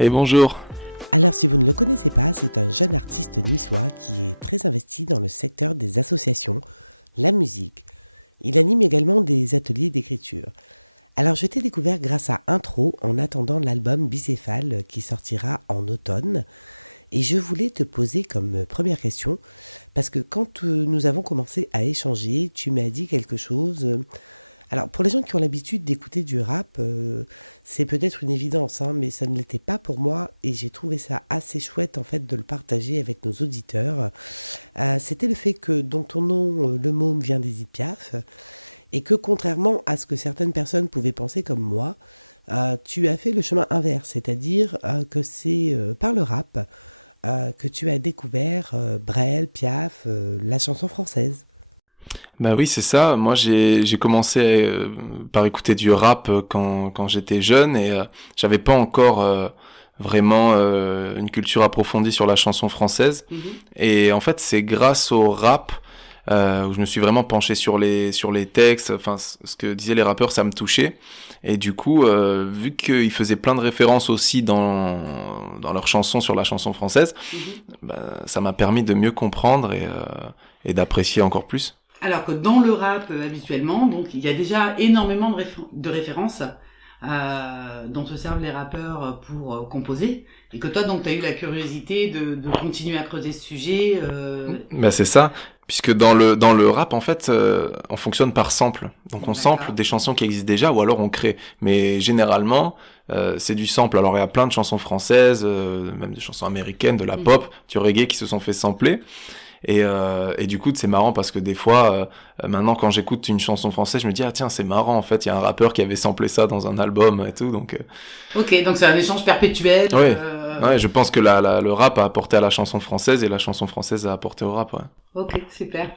Et bonjour. Bah oui, c'est ça. Moi, j'ai commencé par écouter du rap quand j'étais jeune et j'avais pas encore vraiment une culture approfondie sur la chanson française. Mhm. Et en fait, c'est grâce au rap où je me suis vraiment penché sur les textes. Enfin, ce que disaient les rappeurs, ça me touchait. Et du coup, vu qu'ils faisaient plein de références aussi dans leurs chansons sur la chanson française, Mhm. bah, ça m'a permis de mieux comprendre et d'apprécier encore plus. Alors que dans le rap, habituellement, donc il y a déjà énormément de références dont se servent les rappeurs pour composer, et que toi, donc, tu as eu la curiosité de continuer à creuser ce sujet. Bah c'est ça, puisque dans le rap en fait, on fonctionne par sample. Donc on sample D'accord. des chansons qui existent déjà ou alors on crée. Mais généralement, c'est du sample. Alors il y a plein de chansons françaises, même des chansons américaines, de la Mhm. pop, du reggae qui se sont fait sampler. Et du coup, c'est marrant parce que des fois, maintenant quand j'écoute une chanson française, je me dis ah tiens c'est marrant en fait, il y a un rappeur qui avait samplé ça dans un album et tout. Donc Ok, donc c'est un échange perpétuel. ouais, ouais, je pense que le rap a apporté à la chanson française et la chanson française a apporté au rap. Ouais. Ok, super.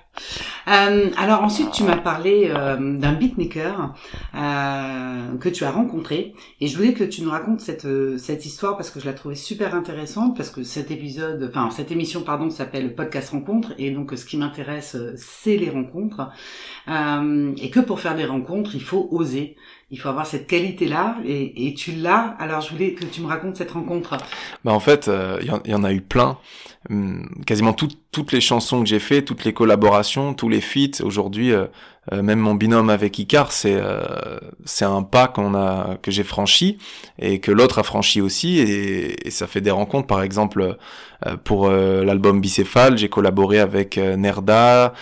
Alors ensuite, tu m'as parlé d'un beatmaker que tu as rencontré, et je voulais que tu nous racontes cette histoire parce que je la trouvais super intéressante, parce que cette émission pardon s'appelle Podcast Rencontre, et donc ce qui m'intéresse c'est les rencontres, et que pour faire des rencontres il faut oser, il faut avoir cette qualité-là, et tu l'as. Alors je voulais que tu me racontes cette rencontre. Bah en fait, y en a eu plein. Quasiment toutes les chansons que j'ai fait, toutes les collaborations, tous les feats. Aujourd'hui, même mon binôme avec Icar, c'est un pas que j'ai franchi et que l'autre a franchi aussi. Et ça fait des rencontres. Par exemple, pour l'album Bicéphale, j'ai collaboré avec Nerda.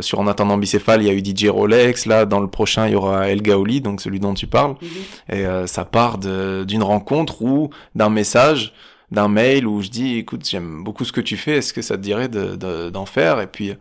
Sur En attendant Bicéphale, il y a eu DJ Rolex. Là, dans le prochain, il y aura El Gaoli, donc celui dont tu parles. Mhm. Et ça part d'une rencontre ou d'un message, d'un mail où je dis écoute j'aime beaucoup ce que tu fais, est-ce que ça te dirait d'en faire et puis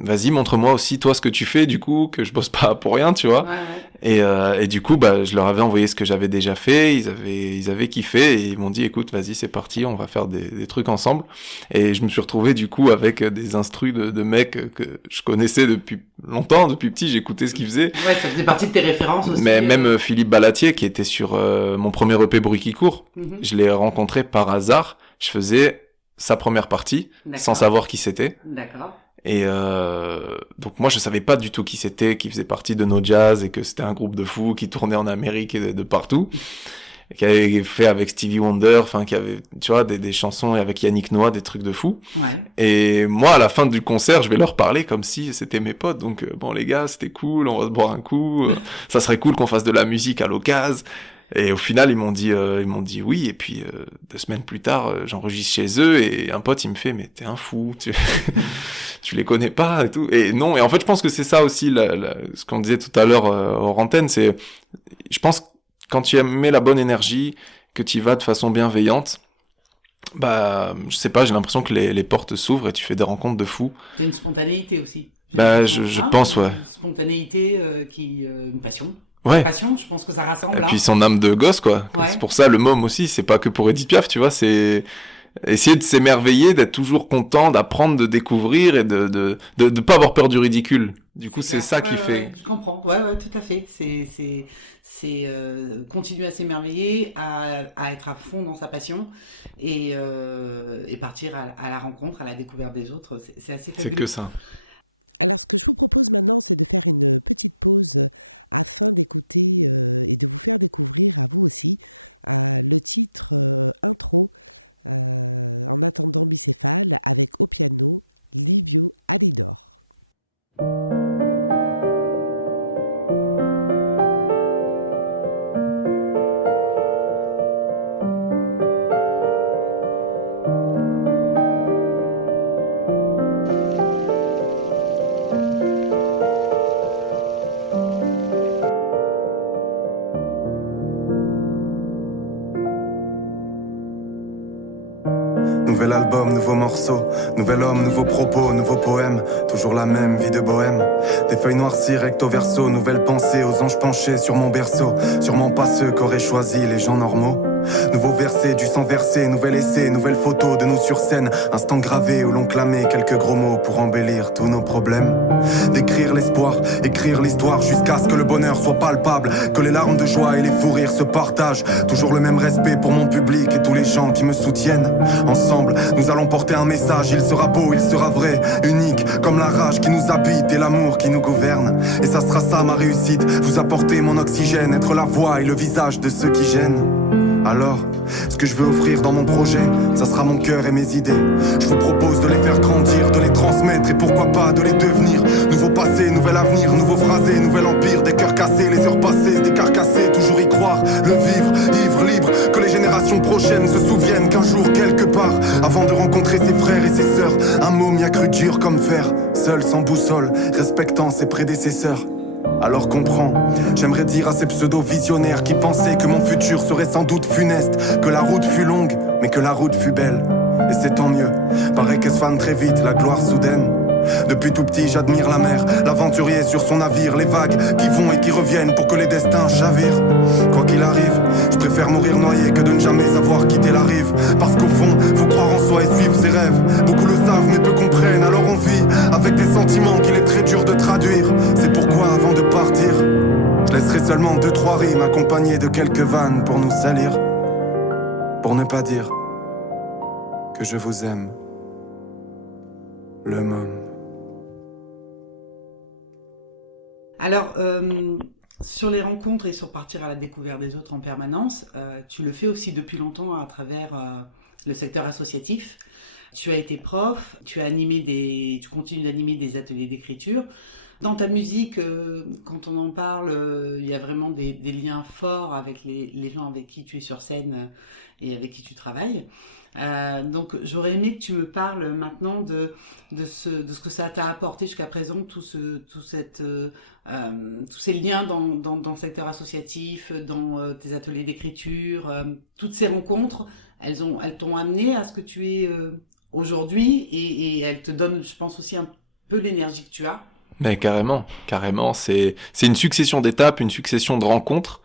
vas-y montre-moi aussi toi ce que tu fais du coup que je bosse pas pour rien tu vois. Ouais, ouais. Et du coup bah je leur avais envoyé ce que j'avais déjà fait, ils avaient kiffé et ils m'ont dit écoute vas-y c'est parti on va faire des trucs ensemble et je me suis retrouvé du coup avec des instrus de mecs que je connaissais depuis longtemps, depuis petit j'écoutais ce qu'ils faisaient. Ouais, ça faisait partie de tes références Mais aussi. même Philippe Balatier, qui était sur mon premier EP Bruit qui court, Mhm. je l'ai rencontré par hasard. Je faisais sa première partie sans D'accord, savoir qui c'était. d'accord. Et donc moi je savais pas du tout qui c'était, qui faisait partie de No Jazz et que c'était un groupe de fous qui tournait en Amérique et de partout, et qui avait fait avec Stevie Wonder, enfin qui avait tu vois des chansons et avec Yannick Noah des trucs de fous. Ouais. Et moi, à la fin du concert, je vais leur parler comme si c'était mes potes. Donc, bon, les gars, c'était cool, on va se boire un coup. Ça serait cool qu'on fasse de la musique à l'occasion. Et au final, ils m'ont dit oui. Et puis, 2 semaines plus tard, j'enregistre chez eux et un pote, il me fait, mais t'es un fou, tu les connais pas et tout. Et non. Et en fait, je pense que c'est ça aussi, ce qu'on disait tout à l'heure hors antenne, c'est, je pense, quand tu mets la bonne énergie, que tu y vas de façon bienveillante, bah, je sais pas, j'ai l'impression que les portes s'ouvrent et tu fais des rencontres de fous. C'est une spontanéité aussi, j'ai Bah, l'impression. je Hein, pense, ouais. une spontanéité une passion. La Ouais. passion, je pense que ça Et rassemble, puis hein. son âme de gosse, quoi. C'est Ouais. pour ça, le môme aussi, c'est pas que pour Edith Piaf, tu vois, c'est essayer de s'émerveiller, d'être toujours content, d'apprendre, de découvrir et de pas avoir peur du ridicule. Du coup, C'est c'est clair. ça Ouais, qui ouais, ouais, fait. je comprends. Ouais, ouais, tout à fait. C'est continuer à s'émerveiller, à être à fond dans sa passion, et partir à la rencontre, à la découverte des autres. C'est assez C'est que fabuleux. ça. album, nouveaux morceaux, nouvel homme, nouveaux propos, nouveaux poèmes, toujours la même vie de bohème. Des feuilles noircies recto verso, nouvelles pensées aux anges penchés sur mon berceau. Sûrement pas ceux qu'auraient choisi les gens normaux. Nouveau verset, du sang versé, nouvel essai, nouvelle photo de nous sur scène. Instant gravé où l'on clamait quelques gros mots pour embellir tous nos problèmes. D'écrire l'espoir, écrire l'histoire jusqu'à ce que le bonheur soit palpable, que les larmes de joie et les fous rires se partagent. Toujours le même respect pour mon public et tous les gens qui me soutiennent. Ensemble, nous allons porter un message, il sera beau, il sera vrai, unique, comme la rage qui nous habite et l'amour qui nous gouverne. Et ça sera ça ma réussite, vous apporter mon oxygène, être la voix et le visage de ceux qui gênent. Alors, ce que je veux offrir dans mon projet, ça sera mon cœur et mes idées. Je vous propose de les faire grandir, de les transmettre et pourquoi pas de les devenir. Nouveau passé, nouvel avenir, nouveau phrasé, nouvel empire. Des cœurs cassés, les heures passées, des carcassés. Toujours y croire, le vivre, ivre, libre. Que les générations prochaines se souviennent qu'un jour, quelque part, avant de rencontrer ses frères et ses sœurs, un môme y a cru dur comme fer. Seul, sans boussole, respectant ses prédécesseurs. Alors comprends, j'aimerais dire à ces pseudo-visionnaires qui pensaient que mon futur serait sans doute funeste, que la route fut longue, mais que la route fut belle. Et c'est tant mieux, paraît qu'elle se fane très vite, la gloire soudaine. Depuis tout petit j'admire la mer, l'aventurier sur son navire, les vagues qui vont et qui reviennent pour que les destins chavirent. Quoi qu'il arrive, je préfère mourir noyé que de ne jamais avoir quitté la rive. Parce qu'au fond, faut croire en soi et suivre ses rêves. Beaucoup le savent mais peu comprennent, alors on vit avec des sentiments qu'il est très dur de traduire. C'est pourquoi avant de partir, je laisserai seulement 2-3 rimes accompagnées de quelques vannes pour nous salir. Pour ne pas dire que je vous aime, le môme. Alors, sur les rencontres et sur partir à la découverte des autres en permanence, tu le fais aussi depuis longtemps à travers le secteur associatif. Tu as été prof, tu continues d'animer des ateliers d'écriture. Dans ta musique, quand on en parle, il y a vraiment des liens forts avec les gens avec qui tu es sur scène et avec qui tu travailles. Donc j'aurais aimé que tu me parles maintenant de ce que ça t'a apporté jusqu'à présent, tous ces liens dans le secteur associatif, dans tes ateliers d'écriture, toutes ces rencontres, elles t'ont amené à ce que tu es aujourd'hui et elles te donnent, je pense aussi un peu l'énergie que tu as. Mais carrément, c'est une succession d'étapes, une succession de rencontres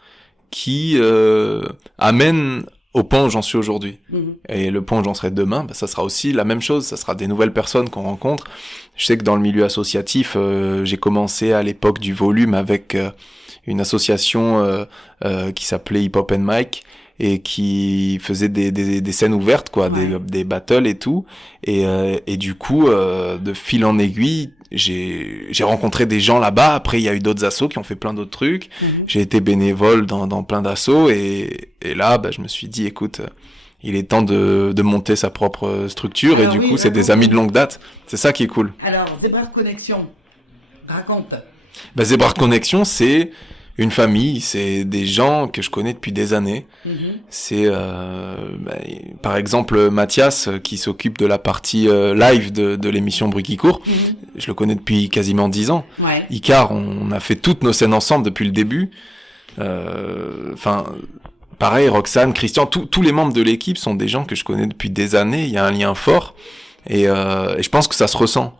qui amènent au point où j'en suis aujourd'hui. Et le point où j'en serai demain, ça sera aussi la même chose, ça sera des nouvelles personnes qu'on rencontre. Je sais que dans le milieu associatif, j'ai commencé à l'époque du volume avec une association qui s'appelait Hip Hop and Mic et qui faisait des scènes ouvertes, quoi, ouais. des battles et tout. Et du coup, de fil en aiguille, j'ai rencontré des gens là-bas. Après, il y a eu d'autres assos qui ont fait plein d'autres trucs. J'ai été bénévole dans plein d'assos et là, je me suis dit, écoute, il est temps de monter sa propre structure. Alors, et du coup, c'est des amis de longue date. C'est ça qui est cool. Alors, Zébrard Connexion, raconte. Zébrard Connexion, c'est une famille, c'est des gens que je connais depuis des années. C'est par exemple Mathias qui s'occupe de la partie live de l'émission Bruit qui court. Je le connais depuis quasiment 10 ans. Ouais. Icar, on a fait toutes nos scènes ensemble depuis le début. Pareil, Roxane, Christian, tous les membres de l'équipe sont des gens que je connais depuis des années. Il y a un lien fort et je pense que ça se ressent.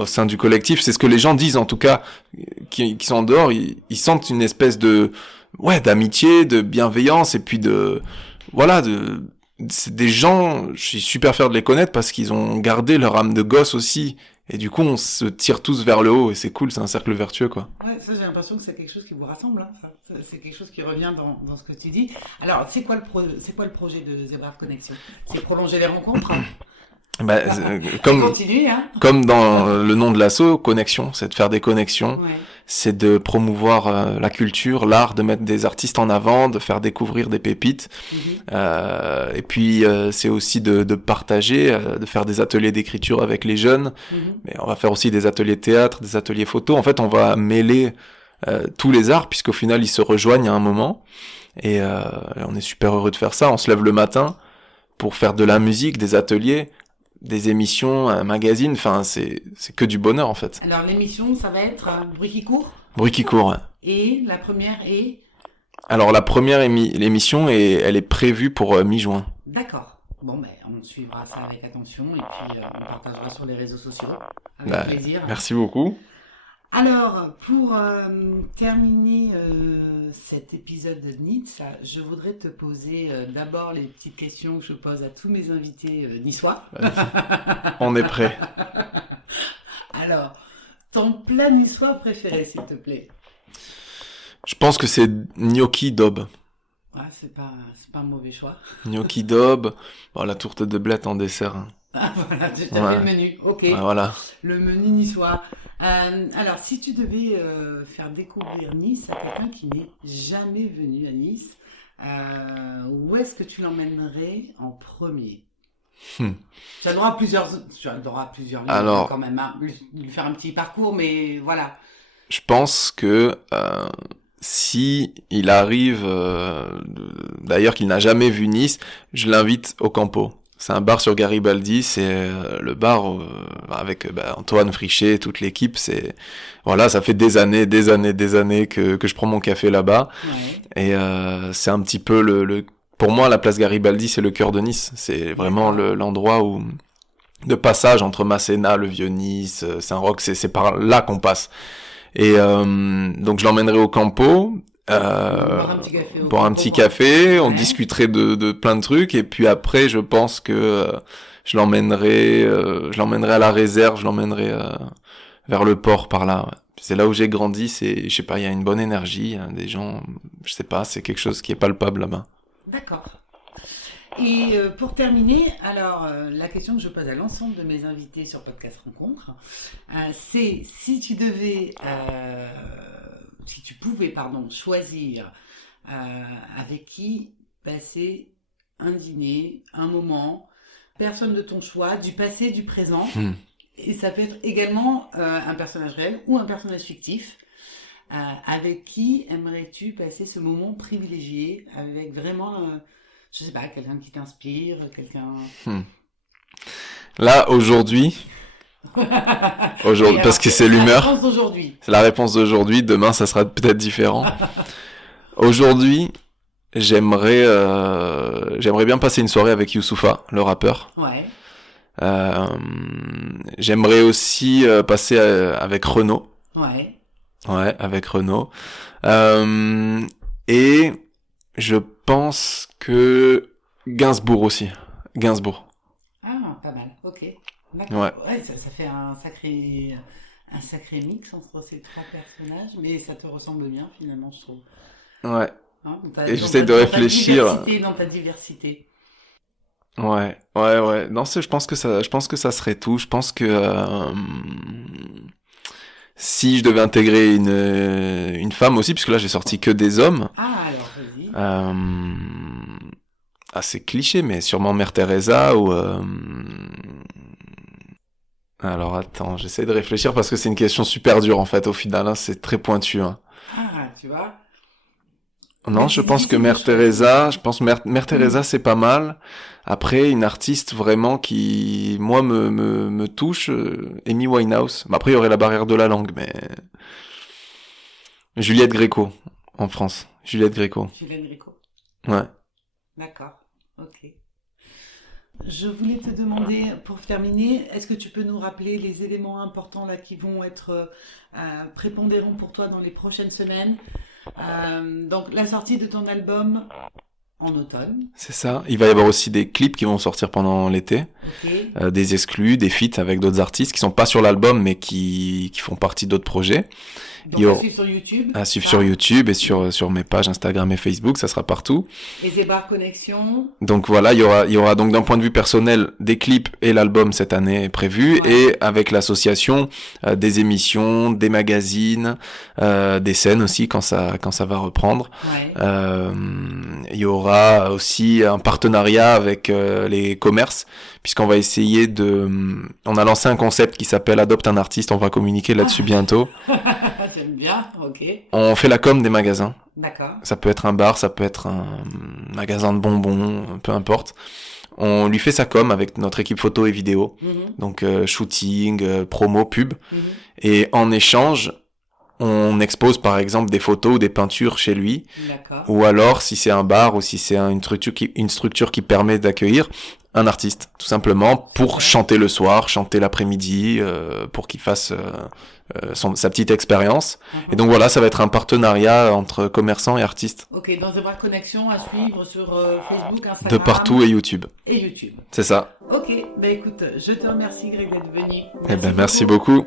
Au sein du collectif, c'est ce que les gens disent en tout cas, qui sont en dehors, ils sentent une espèce d'amitié, de bienveillance et puis c'est des gens, je suis super fier de les connaître parce qu'ils ont gardé leur âme de gosse aussi et du coup on se tire tous vers le haut et c'est cool, c'est un cercle vertueux quoi. Ouais, ça j'ai l'impression que c'est quelque chose qui vous rassemble, hein, ça. C'est quelque chose qui revient dans ce que tu dis. Alors c'est quoi le projet de Zébrard Connexion? C'est prolonger les rencontres? Comme dans le nom de l'asso, connexion, c'est de faire des connexions, ouais. C'est de promouvoir la culture, l'art, de mettre des artistes en avant, de faire découvrir des pépites, et puis c'est aussi de partager, de faire des ateliers d'écriture avec les jeunes, mais on va faire aussi des ateliers de théâtre, des ateliers photo. En fait, on va mêler tous les arts puisqu'au final ils se rejoignent à un moment, et on est super heureux de faire ça. On se lève le matin pour faire de la musique, des ateliers, des émissions, un magazine, enfin c'est que du bonheur en fait. Alors l'émission, ça va être Bruit qui court. Bruit qui court. Ouais. Et la première est. Alors la première l'émission elle est prévue pour mi-juin. D'accord. Bon, ben, on suivra ça avec attention et puis on partagera sur les réseaux sociaux. Avec plaisir. Merci beaucoup. Alors, pour terminer cet épisode de Nitz, je voudrais te poser d'abord les petites questions que je pose à tous mes invités niçois. On est prêt. Alors, ton plat niçois préféré, s'il te plaît? Je pense que c'est gnocchi d'aube. Ouais, c'est pas un mauvais choix. Gnocchi d'aube, la tourte de blette en dessert. Hein. Ah voilà, tu as fait le menu, ok. Ouais, voilà. Le menu niçois. Alors, si tu devais faire découvrir Nice à quelqu'un qui n'est jamais venu à Nice, où est-ce que tu l'emmènerais en premier? Tu as plusieurs lieux Alors, quand même, hein. Lui faire un petit parcours, mais voilà. Je pense que si il arrive, d'ailleurs qu'il n'a jamais vu Nice, je l'invite au Campo. C'est un bar sur Garibaldi, c'est le bar avec Antoine Frichet et toute l'équipe. C'est voilà, ça fait des années que je prends mon café là-bas. Ouais. Et c'est un petit peu pour moi la place Garibaldi, c'est le cœur de Nice. C'est vraiment l'endroit où de passage entre Masséna, le vieux Nice, Saint-Roch, c'est par là qu'on passe. Et donc je l'emmènerai au Campo. Boire un petit café, on discuterait de plein de trucs, et puis après je pense que je l'emmènerai à la réserve, je l'emmènerai vers le port par là. Ouais. C'est là où j'ai grandi, je sais pas, il y a une bonne énergie, hein, des gens, je sais pas, c'est quelque chose qui est palpable là-bas. D'accord. Et pour terminer, alors la question que je pose à l'ensemble de mes invités sur Podcast Rencontre, c'est si tu pouvais choisir avec qui passer un dîner, un moment, personne de ton choix, du passé, du présent, et ça peut être également un personnage réel ou un personnage fictif, avec qui aimerais-tu passer ce moment privilégié, avec vraiment, je sais pas, quelqu'un qui t'inspire, quelqu'un... Là, aujourd'hui, parce que c'est l'humeur. La réponse d'aujourd'hui. C'est la réponse d'aujourd'hui. Demain, ça sera peut-être différent. Aujourd'hui, j'aimerais bien passer une soirée avec Youssoupha, le rappeur. Ouais. J'aimerais aussi passer avec Renaud. Ouais. Ouais, avec Renaud. Et je pense que Gainsbourg aussi. Gainsbourg. Ah, pas mal. Ok. D'accord. Ouais, ça fait un sacré mix entre ces trois personnages, mais ça te ressemble bien finalement, je trouve. Ouais. Hein, et j'essaie de réfléchir. Dans ta diversité. Ouais. Non, je pense que ça serait tout. Je pense que si je devais intégrer une femme aussi, puisque là j'ai sorti que des hommes. Ah, alors vas-y. C'est cliché, mais sûrement Mère Teresa ou... Alors attends, j'essaie de réfléchir parce que c'est une question super dure en fait au final, hein, c'est très pointu. Hein. Ah, tu vois. Non, je pense que Mère Teresa, Mère Teresa c'est pas mal. Après, une artiste vraiment qui, moi, me touche, Amy Winehouse. Après, il y aurait la barrière de la langue, mais... Juliette Gréco, en France. Juliette Gréco. Ouais. D'accord, ok. Je voulais te demander, pour terminer, est-ce que tu peux nous rappeler les éléments importants là qui vont être prépondérants pour toi dans les prochaines semaines? Donc, la sortie de ton album en automne. C'est ça. Il va y avoir aussi des clips qui vont sortir pendant l'été. Okay. Des exclus, des feats avec d'autres artistes qui sont pas sur l'album mais qui font partie d'autres projets. Donc à suivre sur YouTube. À suivre sur YouTube et sur mes pages Instagram et Facebook, ça sera partout. Et Zébar Connexion. Donc voilà, il y aura donc d'un point de vue personnel des clips et l'album cette année est prévu, et avec l'association des émissions, des magazines, des scènes aussi quand ça va reprendre. Il y aura aussi un partenariat avec les commerces, puisqu'on va essayer on a lancé un concept qui s'appelle Adopte un artiste, on va communiquer là-dessus bientôt. J'aime bien, ok. On fait la com des magasins. D'accord. Ça peut être un bar, ça peut être un magasin de bonbons, peu importe. On lui fait sa com avec notre équipe photo et vidéo. Donc shooting, promo, pub. Et en échange, on expose par exemple des photos ou des peintures chez lui. D'accord. Ou alors, si c'est un bar ou si c'est une structure qui permet d'accueillir, un artiste, tout simplement, pour chanter le soir, chanter l'après-midi, pour qu'il fasse sa petite expérience. Et donc voilà, ça va être un partenariat entre commerçants et artistes. Ok, dans The Braille Connection à suivre sur Facebook, Instagram. De partout et YouTube. Et YouTube. C'est ça. Ok, bah écoute, je te remercie Greg d'être venu. Merci beaucoup.